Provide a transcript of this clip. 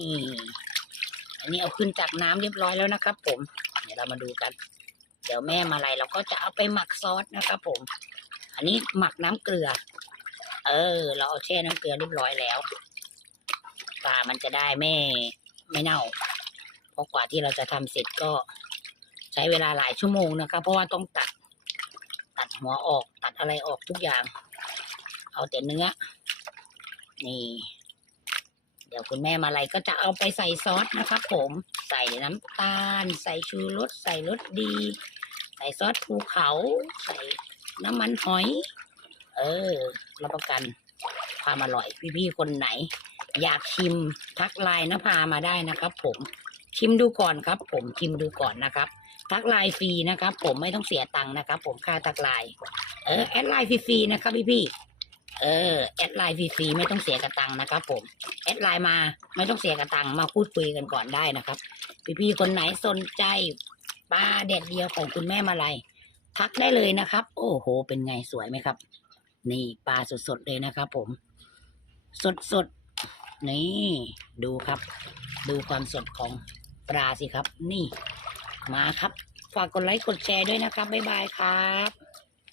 นี่อันนี้เอาขึ้นจากน้ำเรียบร้อยแล้วนะครับ ผม เดี๋ยวเรามาดูกัน เดี๋ยวแม่มาลัยเราก็จะเอาไปหมักซอสนะครับ ผม อันนี้หมักน้ำเกลือ เออ เราเอาแช่น้ำเกลือเรียบร้อยแล้วปลามันจะได้ไม่ไม่เน่า เพราะกว่าที่เราจะทำเสร็จก็ใช้เวลาหลายชั่วโมงนะครับ เพราะว่าต้องตัด ตัดหัวออก ตัดอะไรออกทุกอย่าง เอาแต่เนื้อ นี่ ดี๋ยวคุณแม่มาลัยก็จะเอาไปใส่ซอสนะครับผมใส่น้ำตาล ใส่ชูรสใส่รสดี ใส่ซอสภูเขา ใส่น้ำมันหอย เออรับประกันความอร่อยพี่ๆคนไหน อยากชิมทักไลน์นภามาได้นะครับ ผมชิมดูก่อนครับ ผมชิมดูก่อนนะครับ ทักไลน์ฟรีนะครับ ผมไม่ต้องเสียตังค์นะครับ ผมค่าทักไลน์เออแอดไลน์ฟรีๆนะครับพี่ๆ เออแอดไลน์ฟรีๆไม่ต้องเสียกระตังนะครับ ผมแอดไลน์มาไม่ต้องเสียกระตังมาพูดคุยกันก่อนได้นะครับ พี่ๆคนไหนสนใจปลาแดดเดียวของคุณแม่มาลัยทักได้เลยนะครับ โอ้โห เป็นไงสวยไหมครับ นี่ปลาสดๆเลยนะครับ ผม สดๆนี่ ดูครับ ดูความสดของปลาสิครับ นี่ มาครับ ฝากกดไลค์กดแชร์ด้วยนะครับบ๊ายบายครับ